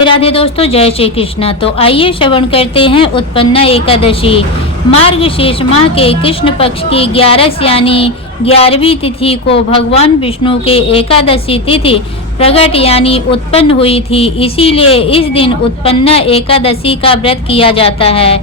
राधे दोस्तों, जय श्री कृष्ण। तो आइए श्रवण करते हैं उत्पन्ना एकादशी। मार्गशीर्ष माह के कृष्ण पक्ष की 11 यानी 11वीं तिथि को भगवान विष्णु के एकादशी तिथि प्रकट यानी उत्पन्न हुई थी। इसीलिए इस दिन उत्पन्ना एकादशी का व्रत किया जाता है।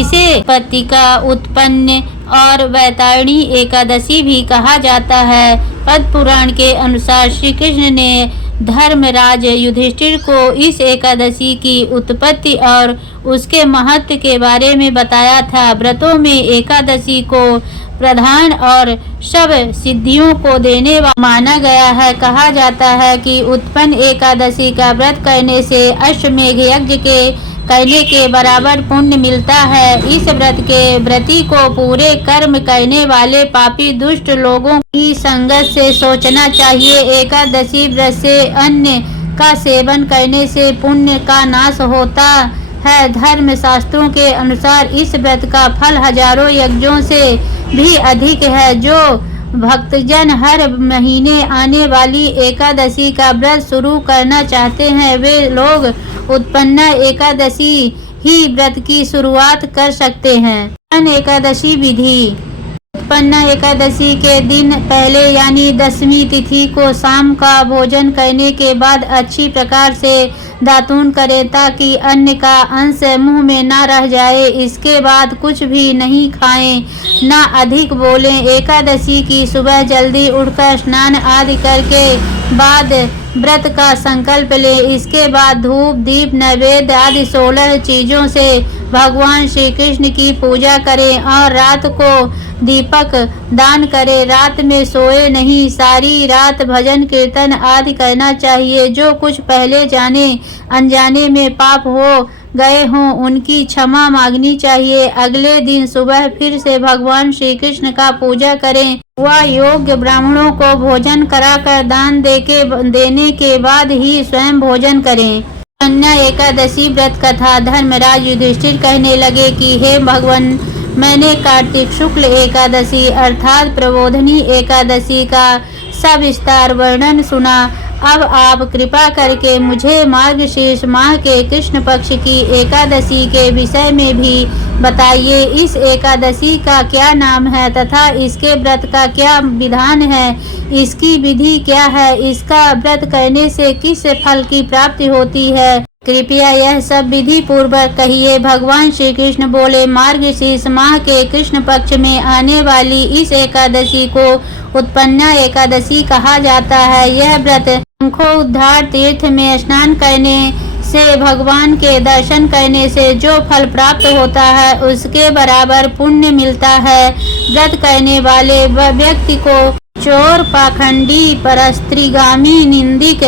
इसे पत्तिका उत्पन्न और वैतारणी एकादशी भी कहा जाता है। पद्म पुराण के अनुसार श्री कृष्ण ने धर्मराज युधिष्ठिर को इस एकादशी की उत्पत्ति और उसके महत्व के बारे में बताया था। व्रतों में एकादशी को प्रधान और सब सिद्धियों को देने वाला माना गया है। कहा जाता है कि उत्पन्न एकादशी का व्रत करने से अश्वमेघ यज्ञ के करने के बराबर पुण्य मिलता है। इस व्रत के व्रती को पूरे कर्म करने वाले पापी दुष्ट लोगों की संगत से सोचना चाहिए। एकादशी व्रत से अन्न का सेवन करने से पुण्य का नाश होता है। धर्म शास्त्रों के अनुसार इस व्रत का फल हजारों यज्ञों से भी अधिक है। जो भक्तजन हर महीने आने वाली एकादशी का व्रत शुरू करना चाहते हैं, वे लोग उत्पन्ना एकादशी ही व्रत की शुरुआत कर सकते हैं। एकादशी विधि। उत्पन्ना एकादशी के दिन पहले यानी 10वीं तिथि को शाम का भोजन करने के बाद अच्छी प्रकार से दातून करें ताकि अन्न का अंश मुंह में ना रह जाए। इसके बाद कुछ भी नहीं खाएं, ना अधिक बोलें। एकादशी की सुबह जल्दी उठकर स्नान आदि करके बाद व्रत का संकल्प ले। इसके बाद धूप दीप नैवेद्य आदि 16 चीजों से भगवान श्री कृष्ण की पूजा करें और रात को दीपक दान करें। रात में सोए नहीं, सारी रात भजन कीर्तन आदि करना चाहिए। जो कुछ पहले जाने अनजाने में पाप हो गए हों उनकी क्षमा मांगनी चाहिए। अगले दिन सुबह फिर से भगवान श्री कृष्ण का पूजा करें। वह योग्य ब्राह्मणों को भोजन कराकर दान देने के बाद ही स्वयं भोजन करें। उत्पन्ना एकादशी व्रत कथा। धर्मराज युधिष्ठिर कहने लगे कि हे भगवान, मैंने कार्तिक शुक्ल एकादशी अर्थात प्रबोधनी एकादशी का सविस्तार वर्णन सुना। अब आप कृपा करके मुझे मार्गशीर्ष माह के कृष्ण पक्ष की एकादशी के विषय में भी बताइए। इस एकादशी का क्या नाम है तथा इसके व्रत का क्या विधान है, इसकी विधि क्या है, इसका व्रत करने से किस फल की प्राप्ति होती है, कृपया यह सब विधि पूर्वक कहिए। भगवान श्री कृष्ण बोले, मार्गशीर्ष माह के कृष्ण पक्ष में आने वाली इस एकादशी को उत्पन्ना एकादशी कहा जाता है। यह व्रत शंखोद्धार तीर्थ में स्नान करने से, भगवान के दर्शन करने से जो फल प्राप्त होता है उसके बराबर पुण्य मिलता है। व्रत करने वाले व्यक्ति को चोर, पाखंडी, परस्त्रीगामी, निंदिक,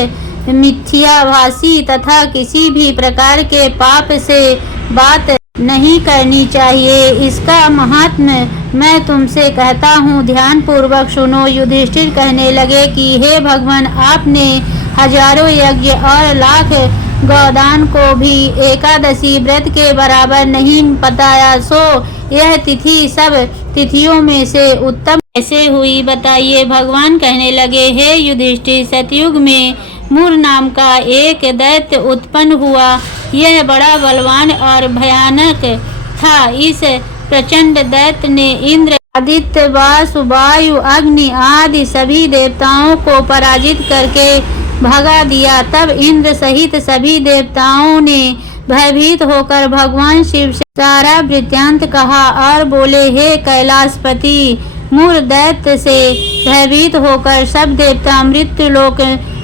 मिथ्याभाषी तथा किसी भी प्रकार के पाप से बात नहीं करनी चाहिए। इसका महात्म्य मैं तुमसे कहता हूँ, ध्यान पूर्वक सुनो। युधिष्ठिर कहने लगे कि हे भगवान, आपने हजारों यज्ञ और लाख गौदान को भी एकादशी व्रत के बराबर नहीं बताया, सो यह तिथि सब तिथियों में से उत्तम कैसे हुई, बताइए। भगवान कहने लगे, हे युधिष्ठिर, सतयुग में मूर नाम का एक दैत्य उत्पन्न हुआ। यह बड़ा बलवान और भयानक था। इस प्रचंड दैत्य ने इंद्र, आदित्य, वायु, वायु, अग्नि आदि सभी देवताओं को पराजित करके भगा दिया। तब इंद्र सहित सभी देवताओं ने भयभीत होकर भगवान शिव से सारा वृत्तांत कहा और बोले, हे कैलाशपति, मूर दैत्य से भयभीत होकर सब देवता मृत्यु लोक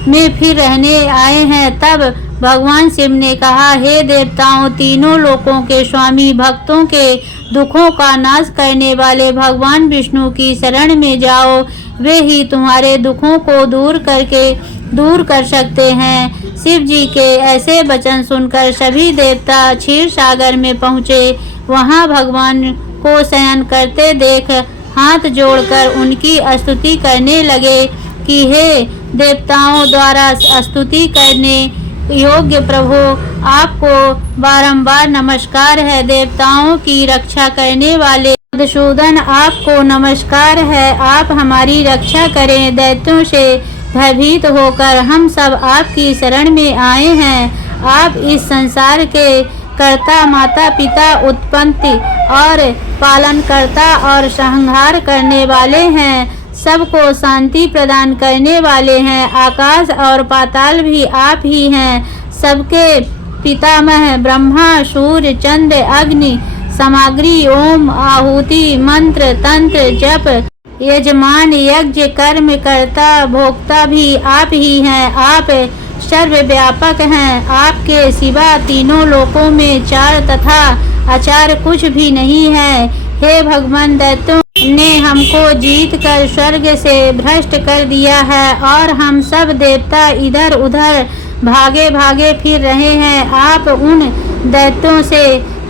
में फिर रहने आए हैं। तब भगवान शिव ने कहा, हे देवताओं, तीनों लोकों के स्वामी, भक्तों के दुखों का नाश करने वाले भगवान विष्णु की शरण में जाओ। वे ही तुम्हारे दुखों को दूर कर सकते हैं। शिव जी के ऐसे वचन सुनकर सभी देवता क्षीर सागर में पहुँचे। वहाँ भगवान को शयन करते देख हाथ जोड़कर उनकी स्तुति करने लगे कि हे देवताओं द्वारा स्तुति करने योग्य प्रभु, आपको बारंबार नमस्कार है। देवताओं की रक्षा करने वाले मधुसूदन, आपको नमस्कार है। आप हमारी रक्षा करें। दैत्यों से भयभीत होकर हम सब आपकी शरण में आए हैं। आप इस संसार के कर्ता, माता पिता, उत्पत्ति और पालनकर्ता और संहार करने वाले हैं। सबको शांति प्रदान करने वाले हैं। आकाश और पाताल भी आप ही हैं। सबके पितामह ब्रह्मा, सूर्य, चंद्र, अग्नि, सामग्री, ओम, आहुति, मंत्र, तंत्र, जप, यजमान, यज्ञ, कर्म, कर्ता, भोक्ता भी आप ही हैं। आप सर्वव्यापक हैं। आपके सिवा तीनों लोकों में चार तथा अचार कुछ भी नहीं है। हे भगवान, दैत्यों ने हमको जीत कर स्वर्ग से भ्रष्ट कर दिया है और हम सब देवता इधर उधर भागे भागे फिर रहे हैं। आप उन दैत्यों से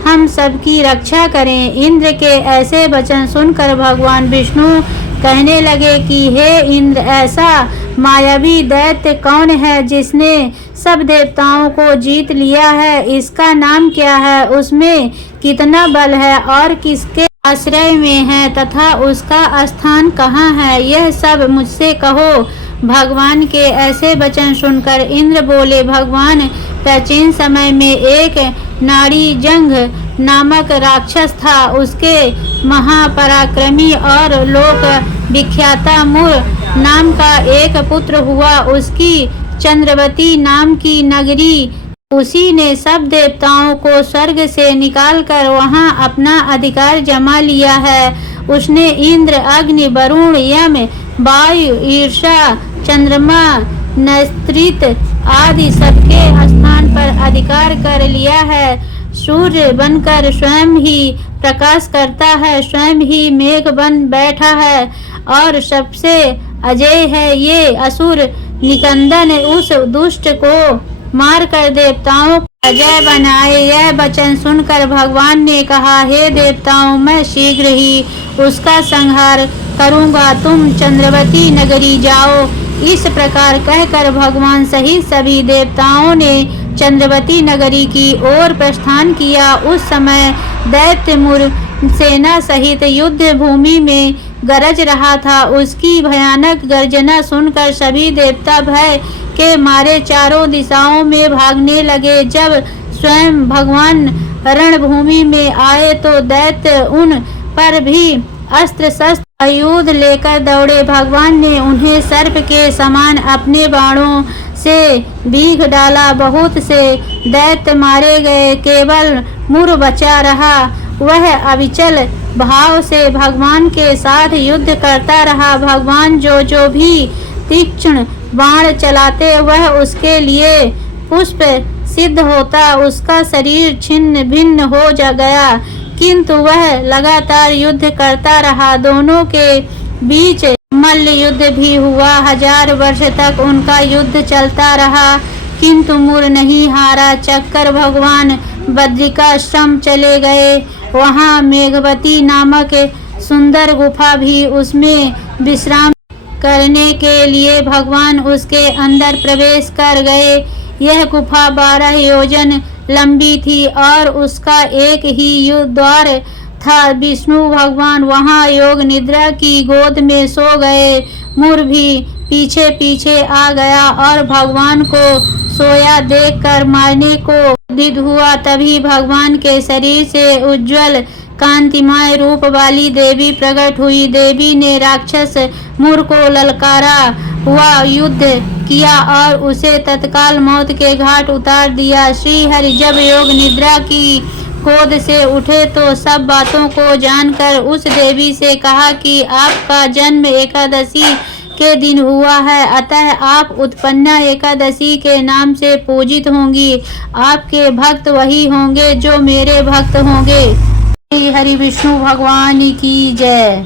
हम सबकी रक्षा करें। इंद्र के ऐसे वचन सुनकर भगवान विष्णु कहने लगे कि हे इंद्र, ऐसा मायावी दैत्य कौन है जिसने सब देवताओं को जीत लिया है? इसका नाम क्या है? उसमें कितना बल है और किसके आश्रय में है तथा उसका स्थान कहाँ है? यह सब मुझसे कहो। भगवान के ऐसे वचन सुनकर इंद्र बोले, भगवान, प्राचीन समय में एक नाड़ी जंग नामक राक्षस था। उसके महापराक्रमी और लोक विख्याता मुर नाम का एक पुत्र हुआ। उसकी चंद्रवती नाम की नगरी, उसी ने सब देवताओं को स्वर्ग से निकालकर वहां अपना अधिकार जमा लिया है। उसने इंद्र, अग्नि, वरुण, यम, वायु, ईर्षा, चंद्रमा, नैस्त्रित आदि सबके स्थान पर अधिकार कर लिया है। सूर्य बनकर स्वयं ही प्रकाश करता है, स्वयं ही मेघ बन बैठा है और सबसे अजय है। ये असुर निकंदन उस दुष्ट को मारकर देवताओं को अजय बनाए। यह वचन सुनकर भगवान ने कहा, हे देवताओं, मैं शीघ्र ही उसका संहार करूंगा। तुम चंद्रवती नगरी जाओ। इस प्रकार कहकर भगवान सहित सभी देवताओं ने चंद्रवती नगरी की ओर प्रस्थान किया। उस समय दैत्य मुर सेना सहित युद्ध भूमि में गरज रहा था। उसकी भयानक गर्जना सुनकर सभी देवता भय के मारे चारों दिशाओं में भागने लगे। जब स्वयं भगवान रणभूमि में आए तो दैत्य उन पर भी अस्त्र शस्त्र आयुध लेकर दौड़े। भगवान ने उन्हें सर्प के समान अपने बाणों से बीघ डाला। बहुत से दैत्य मारे गए, केवल मुर बचा रहा। वह अविचल भाव से भगवान के साथ युद्ध करता रहा। भगवान जो भी तीक्ष्ण बाण चलाते वह उसके लिए पुष्प सिद्ध होता। उसका शरीर छिन्न भिन्न हो गया, किंतु वह लगातार युद्ध करता रहा। दोनों के बीच मल्ल युद्ध भी हुआ। 1000 वर्ष तक उनका युद्ध चलता रहा, किंतु मुर नहीं हारा। चक्कर भगवान बद्रिकाश्रम चले गए। वहाँ मेघवती नामक सुंदर गुफा भी, उसमें विश्राम करने के लिए भगवान उसके अंदर प्रवेश कर गए। यह गुफा 12 योजन लंबी थी और उसका एक ही द्वार था। विष्णु भगवान वहां योग निद्रा की गोद में सो गए। मुर भी पीछे पीछे आ गया और भगवान को सोया देखकर मारने को उद्यत हुआ। तभी भगवान के शरीर से उज्जवल कांतिमय रूप वाली देवी प्रकट हुई। देवी ने राक्षस मुर को ललकारा हुआ युद्ध किया और उसे तत्काल मौत के घाट उतार दिया। श्री हरि जब योग निद्रा की गोद से उठे तो सब बातों को जानकर उस देवी से कहा कि आपका जन्म एकादशी के दिन हुआ है, अतः आप उत्पन्ना एकादशी के नाम से पूजित होंगी। आपके भक्त वही होंगे जो मेरे भक्त होंगे। हरि विष्णु भगवान की जय।